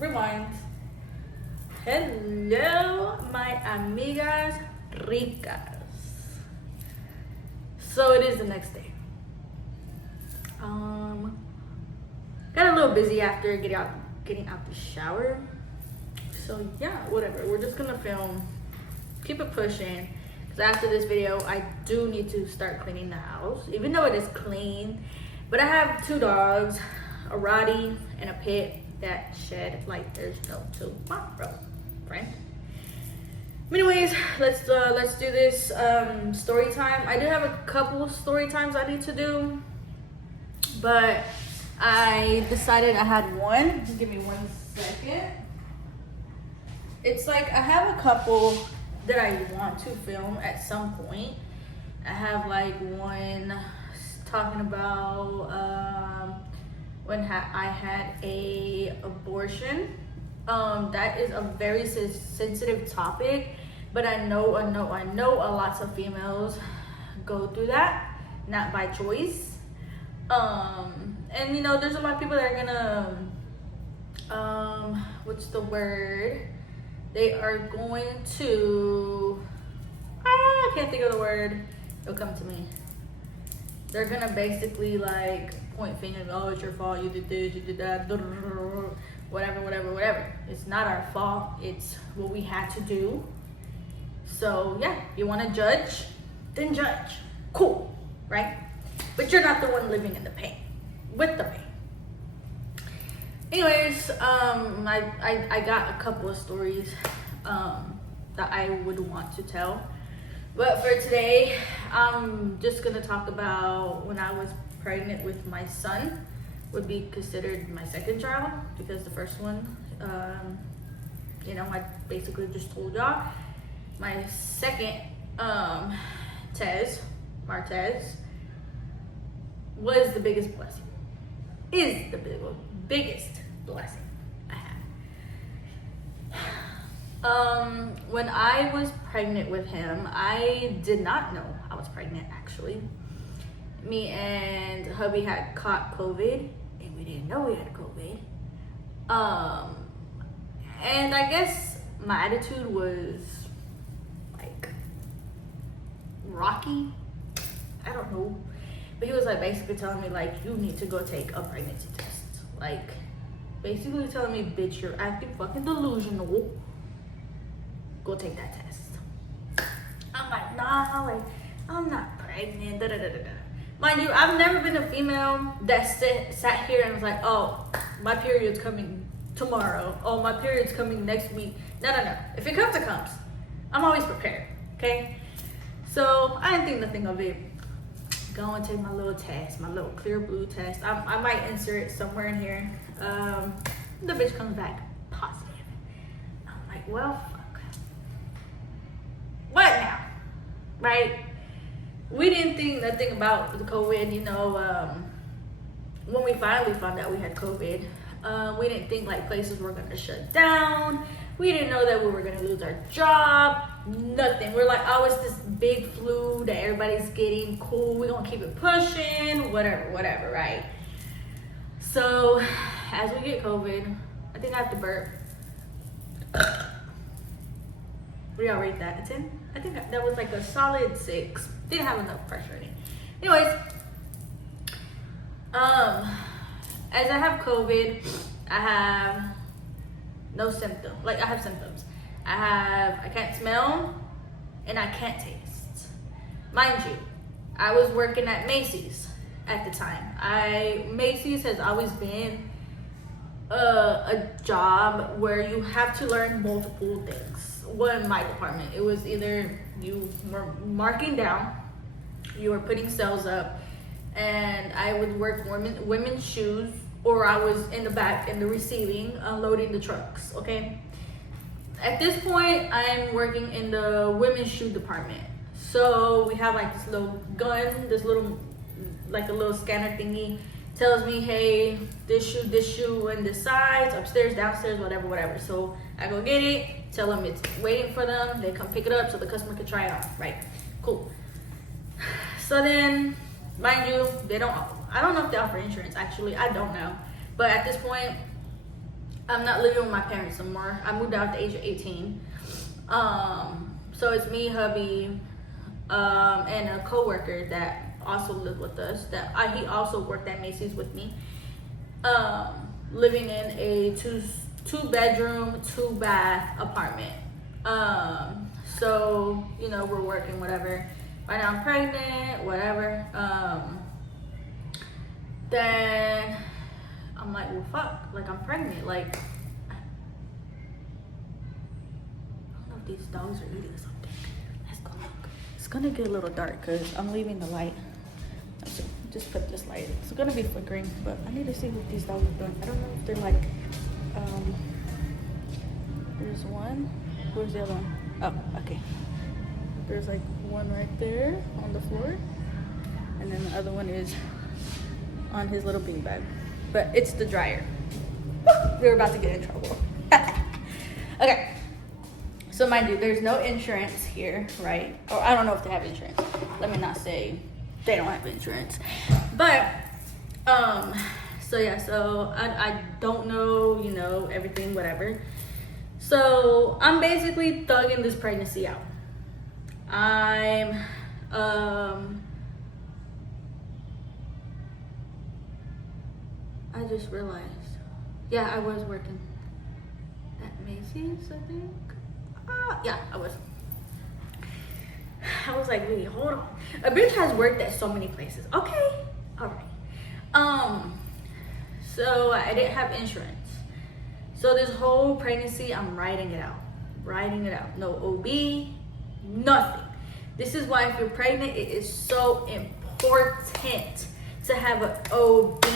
Rewind. Hello, my amigas ricas. So it is the next day. Got a little busy after getting out the shower. So yeah, whatever. We're just gonna film, keep it pushing. Cause after this video, I do need to start cleaning the house, even though it is clean. But I have two dogs, a Rottie and a Pit that shed like there's no tomorrow, friend. Anyways, let's do this story time. I do have a couple story times I need to do, but I decided I had one. Give me 1 second. It's like I have a couple that I want to film at some point. I have like one talking about when I had a abortion. That is a very sensitive topic, but I know a lots of females go through that, not by choice. And you know, there's a lot of people that are gonna, what's the word? They are going to, I can't think of the word. It'll come to me. They're gonna basically like point fingers. Oh, it's your fault. You did this. You did that. Whatever. It's not our fault. It's what we had to do. So yeah, you want to judge, then judge. Cool, right? But you're not the one living in the pain, with the pain. Anyways, I got a couple of stories that I would want to tell. But for today, I'm just gonna talk about when I was pregnant with my son. Would be considered my second child because the first one, you know, I basically just told y'all. My second, Martez, was the biggest blessing. Is the biggest blessing I had. When I was pregnant with him, I did not know I was pregnant actually. Me and hubby had caught COVID and we didn't know we had COVID. And I guess my attitude was like rocky. I don't know. But he was like basically telling me like, you need to go take a pregnancy test. Like basically telling me, bitch, you're acting fucking delusional. Go take that test. I'm like, nah, like I'm not pregnant. Mind you, I've never been a female that sat here and was like, oh, my period's coming tomorrow. Oh, my period's coming next week. No. If it comes, it comes. I'm always prepared, okay? So I didn't think nothing of it. Go and take my little test, my little clear blue test. I might insert it somewhere in here. The bitch comes back positive. I'm like, well, fuck. What now? Right? We didn't think nothing about the COVID, you know, when we finally found out we had COVID. We didn't think like places were gonna shut down. We didn't know that we were gonna lose our job. Nothing. We're like, oh, it's this big flu that everybody's getting. Cool, we're gonna keep it pushing, whatever, right? So, as we get COVID, I think I have to burp. What do y'all rate that? A 10? I think that was like a solid 6. Didn't have enough pressure in it. Anyways, as I have COVID, I have no symptoms. Like I have symptoms. I can't smell and I can't taste. Mind you, I was working at Macy's at the time. Macy's has always been a job where you have to learn multiple things. Well, in my department, it was either you were marking down, you were putting sales up, and I would work women's shoes, or I was in the back in the receiving, unloading the trucks, okay? At this point, I'm working in the women's shoe department. So we have like this little gun, like a little scanner thingy, tells me, hey, this shoe, and this size, upstairs, downstairs, whatever. So I go get it, tell them it's waiting for them, they come pick it up so the customer can try it on, right? Cool. So then, mind you, I don't know if they offer insurance, actually, I don't know. But at this point, I'm not living with my parents anymore. I moved out at the age of 18. So it's me, hubby, and a coworker that also lived with us. He also worked at Macy's with me. Living in a two bedroom, 2-bath apartment. So, you know, we're working, whatever. Right now I'm pregnant, whatever. Then I'm like, well, fuck, like I'm pregnant. Like, I don't know if these dogs are eating something. Let's go look. It's gonna get a little dark because I'm leaving the light. So just put this light. It's gonna be flickering, but I need to see what these dogs are doing. I don't know if they're like, there's one. Where's the other one? Oh, okay. There's like one right there on the floor, and then the other one is on his little beanbag. But it's the dryer. We're about to get in trouble. Okay. So mind you, there's no insurance here, right? Or I don't know if they have insurance. Let me not say they don't have insurance. But so yeah, so I don't know, you know, everything, whatever. So I'm basically thugging this pregnancy out. I just realized, yeah, I was working at Macy's, I think. Yeah, I was like, wait, hold on. A bitch has worked at so many places. Okay, all right. So I didn't have insurance. So this whole pregnancy, I'm writing it out. No OB, nothing. This is why if you're pregnant, it is so important to have an OB.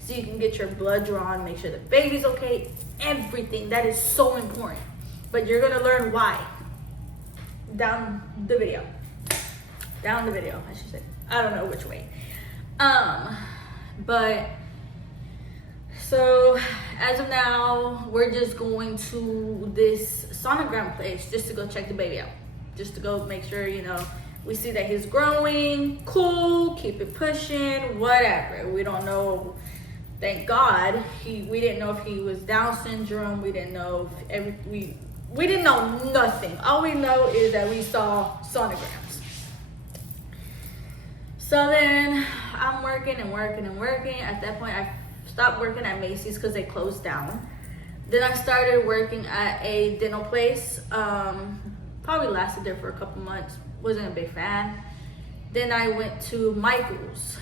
So you can get your blood drawn, make sure the baby's okay, everything. That is so important. But you're gonna learn why. Down the video, I should say. I don't know which way. But so as of now, we're just going to this sonogram place just to go check the baby out. Just to go make sure, you know, we see that he's growing, cool, keep it pushing, whatever. We don't know, thank God, we didn't know if he was Down syndrome. We didn't know if we didn't know nothing. All we know is that we saw sonograms. So then I'm working. At that point, I stopped working at Macy's because they closed down. Then I started working at a dental place. Probably lasted there for a couple months. Wasn't a big fan. Then I went to Michael's.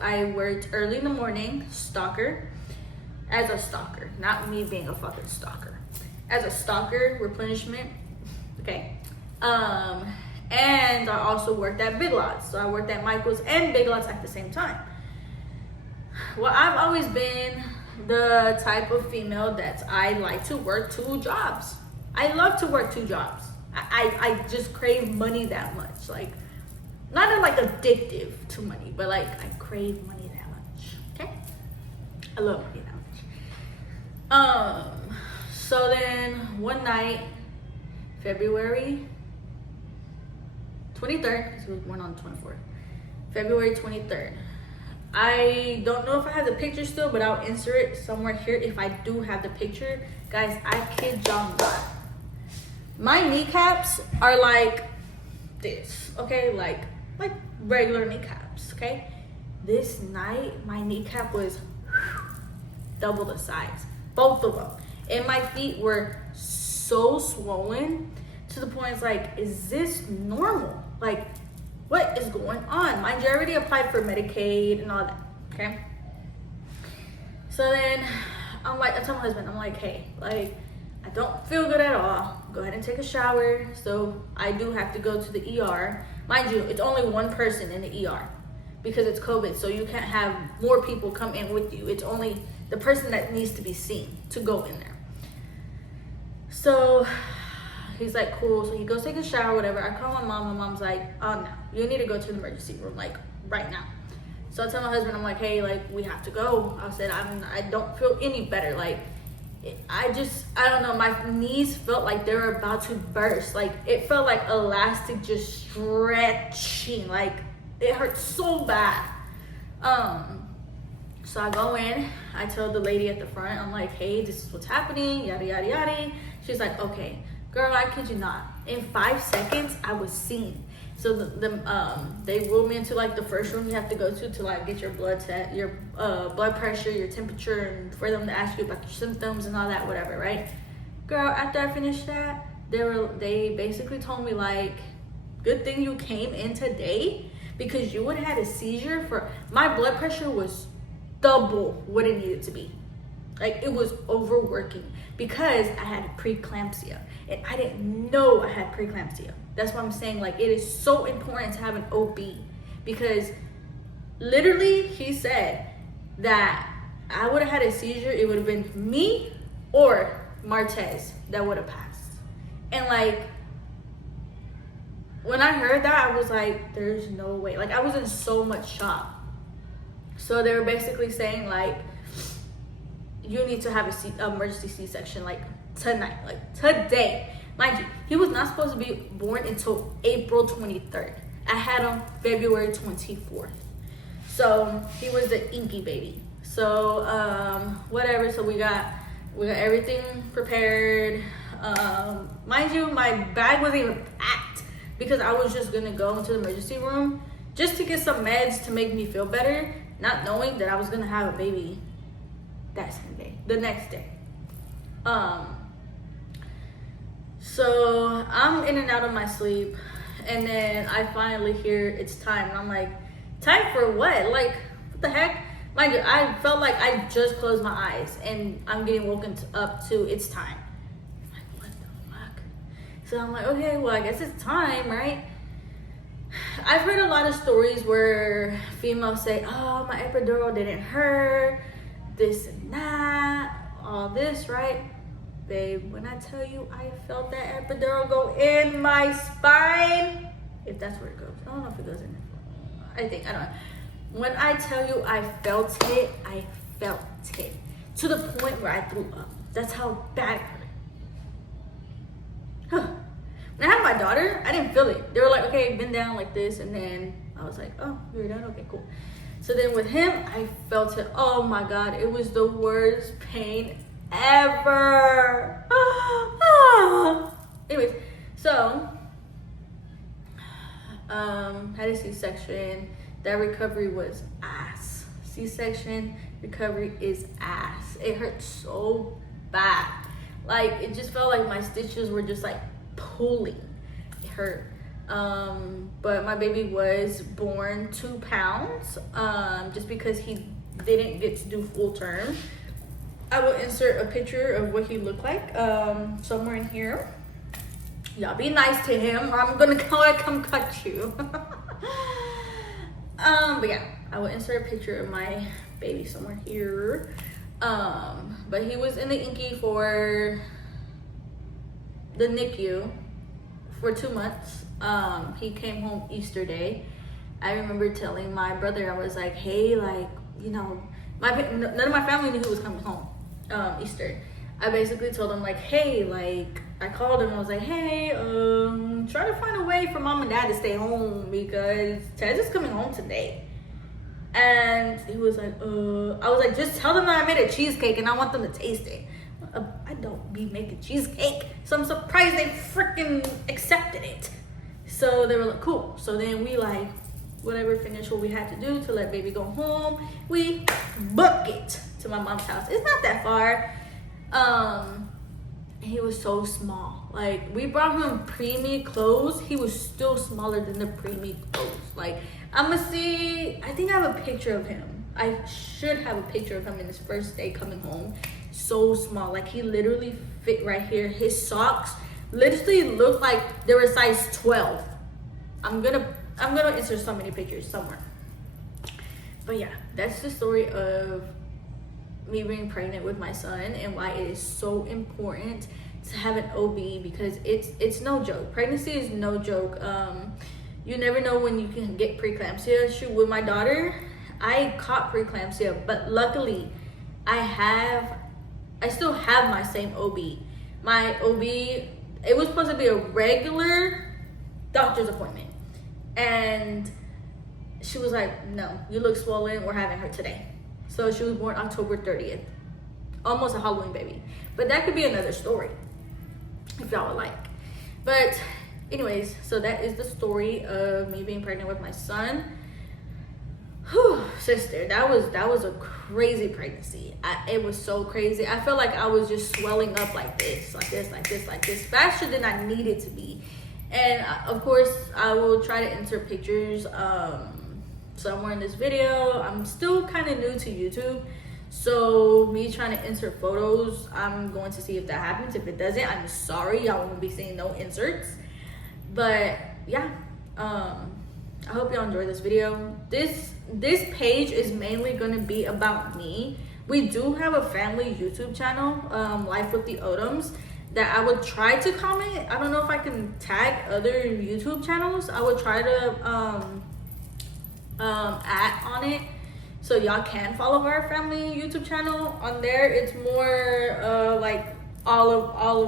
I worked early in the morning, as a stalker, not me being a fucking stalker. As a stalker, replenishment, okay. And I also worked at Big Lots. So I worked at Michael's and Big Lots at the same time. Well, I've always been the type of female that I like to work 2 jobs. I love to work 2 jobs. I just crave money that much. Like, not like addictive to money, but like I crave money that much. Okay? I love money that much. So then one night, February 23rd, because we were born on the 24th. February 23rd. I don't know if I have the picture still, but I'll insert it somewhere here if I do have the picture. Guys, I kid y'all not. My kneecaps are like this, okay? Like regular kneecaps, okay? This night, my kneecap was double the size, both of them. And my feet were so swollen to the point it's like, is this normal? Like, what is going on? Mind you, I already applied for Medicaid and all that, okay? So then I tell my husband, I'm like, hey, like, I don't feel good at all. Go ahead and take a shower. So I do have to go to the ER. Mind you, it's only one person in the ER because it's COVID. So you can't have more people come in with you. It's only the person that needs to be seen to go in there. So he's like, cool. So he goes take a shower, whatever. I call my mom. My mom's like, oh no, you need to go to the emergency room, like right now. So I tell my husband, I'm like, hey, like we have to go. I said, I don't feel any better. Like I don't know. My knees felt like they were about to burst. Like it felt like elastic just stretching. Like it hurt so bad. So I go in, I tell the lady at the front, I'm like, hey, this is what's happening, yada, yada, yada. She's like, okay, girl, I kid you not. In 5 seconds, I was seen. So they rolled me into like the first room you have to go to like get your blood test, your blood pressure, your temperature, and for them to ask you about your symptoms and all that, whatever, right? Girl, after I finished that, they basically told me like, good thing you came in today because you would have had a seizure. For my blood pressure was double what it needed to be. Like, it was overworking because I had preeclampsia and I didn't know I had preeclampsia. That's why I'm saying, like, it is so important to have an OB, because literally he said that I would have had a seizure. It would have been me or Martez that would have passed. And like, when I heard that, I was like, there's no way. Like, I was in so much shock. So they were basically saying like, you need to have a emergency C-section like tonight, like today. Mind you, he was not supposed to be born until April 23rd. I had him February 24th. So he was the inky baby. So whatever. So we got everything prepared. Mind you, my bag wasn't even packed because I was just gonna go into the emergency room just to get some meds to make me feel better, not knowing that I was gonna have a baby that same day, the next day. So I'm in and out of my sleep, and then I finally hear it's time, and I'm like, time for what? Like, what the heck? Mind you, I felt like I just closed my eyes, and I'm getting woken up to it's time. I'm like, what the fuck? So I'm like, okay, well, I guess it's time, right? I've heard a lot of stories where females say, oh, my epidural didn't hurt, this and that, all this, right? Babe, when I tell you I felt that epidural go in my spine, if that's where it goes. I don't know if it goes in there. I don't know. When I tell you I felt it, I felt it. To the point where I threw up. That's how bad it hurt. When I had my daughter, I didn't feel it. They were like, okay, bend down like this. And then I was like, oh, you're done? Okay, cool. So then with him, I felt it. Oh my God, it was the worst pain ever. Anyways, so had a C-section. That recovery was ass. C-section recovery is ass. It hurt so bad. Like, it just felt like my stitches were just like pulling. It hurt. But my baby was born 2 pounds, just because he didn't get to do full term. I will insert a picture of what he looked like somewhere in here. Y'all be nice to him or I'm gonna come cut you. But yeah, I will insert a picture of my baby somewhere here. But he was in the Inky for the NICU for 2 months. He came home Easter Day. I remember telling my brother, I was like, hey, like, you know, none of my family knew who was coming home Easter. I basically told him like, hey, like, I called him, I was like, hey, try to find a way for mom and dad to stay home because Tez is coming home today. And he was like, I was like, just tell them that I made a cheesecake and I want them to taste it. I don't be making cheesecake, so I'm surprised they freaking accepted it. So they were like, cool. So then we like, whatever, finished what we had to do to let baby go home. We book it to my mom's house. It's not that far. He was so small. Like, we brought him preemie clothes. He was still smaller than the preemie clothes. Like, I'ma see, I think I have a picture of him. I should have a picture of him in his first day coming home. So small. Like, he literally fit right here. His socks literally looked like they were size 12. I'm gonna insert so many pictures somewhere. But yeah, that's the story of me being pregnant with my son and why it is so important to have an OB, because it's no joke. Pregnancy is no joke. You never know when you can get preeclampsia. Shoot, with my daughter, I caught preeclampsia, but luckily I still have my same OB. My OB, it was supposed to be a regular doctor's appointment, and she was like, no, you look swollen, we're having her today. So she was born October 30th. Almost a Halloween baby. But that could be another story, if y'all would like. But anyways, so that is the story of me being pregnant with my son. Whew, sister, that was a crazy pregnancy. It was so crazy. I felt like I was just swelling up like this, faster than I needed to be. And of course, I will try to insert pictures somewhere in this video. I'm still kind of new to YouTube, so me trying to insert photos, I'm going to see if that happens. If it doesn't, I'm sorry, y'all won't be seeing no inserts. But yeah, I hope y'all enjoy this video. This page is mainly going to be about me. We do have a family YouTube channel, Life with the Odoms, that I would try to comment. I don't know if I can tag other YouTube channels. I would try to add on it, so y'all can follow our family YouTube channel. On there, it's more like all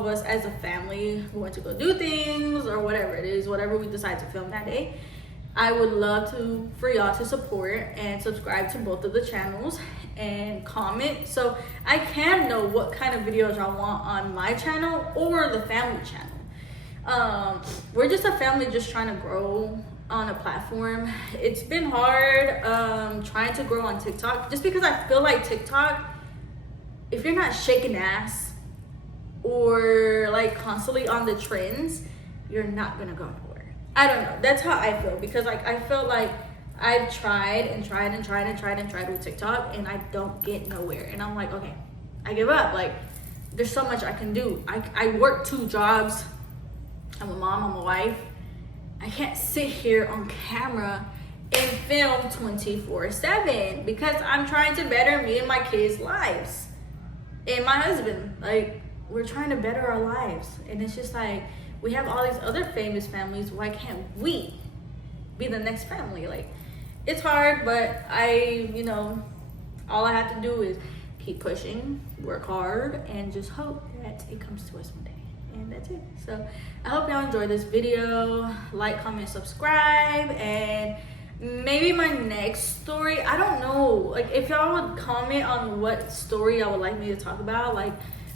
of us as a family going to go do things or whatever it is, whatever we decide to film that day. I would love for y'all to support and subscribe to both of the channels and comment, so I can know what kind of videos y'all want on my channel or the family channel. We're just a family just trying to grow on a platform. It's been hard trying to grow on TikTok, just because I feel like TikTok, if you're not shaking ass or like constantly on the trends, you're not gonna go nowhere. I don't know, that's how I feel, because like I felt like I've tried with TikTok and I don't get nowhere, and I'm like, okay, I give up. Like, there's so much I can do. I work 2 jobs. I'm a mom, I'm a wife. I can't sit here on camera and film 24/7 because I'm trying to better me and my kids' lives and my husband. Like, we're trying to better our lives, and it's just like, we have all these other famous families. Why can't we be the next family? Like, it's hard, but all I have to do is keep pushing, work hard, and just hope that it comes to us one day. And that's it. So I hope y'all enjoyed this video. Like, comment, subscribe, and maybe my next story, I don't know, like, if y'all would comment on what story y'all would like me to talk about, like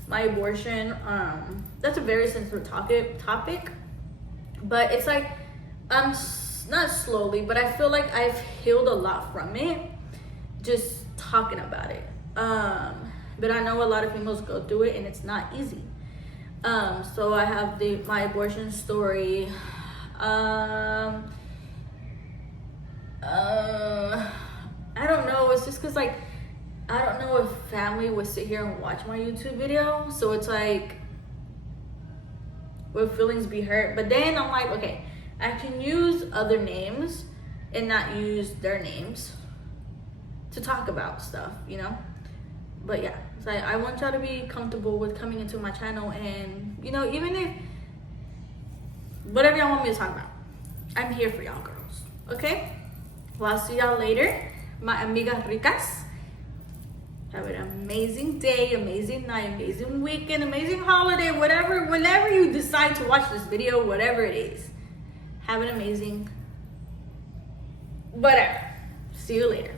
my abortion. That's a very sensitive topic, but it's like I'm not slowly, but I feel like I've healed a lot from it just talking about it. But I know a lot of females go through it and it's not easy. So I have my abortion story. I don't know, it's just because, like, I don't know if family would sit here and watch my YouTube video, so it's like, will feelings be hurt? But then I'm like, okay, I can use other names and not use their names to talk about stuff, But yeah, so I want y'all to be comfortable with coming into my channel, and even if whatever y'all want me to talk about, I'm here for y'all girls. Okay? Well, I'll see y'all later, my amigas ricas. Have an amazing day, amazing night, amazing weekend, amazing holiday, whenever you decide to watch this video, whatever it is. Have an amazing whatever. See you later.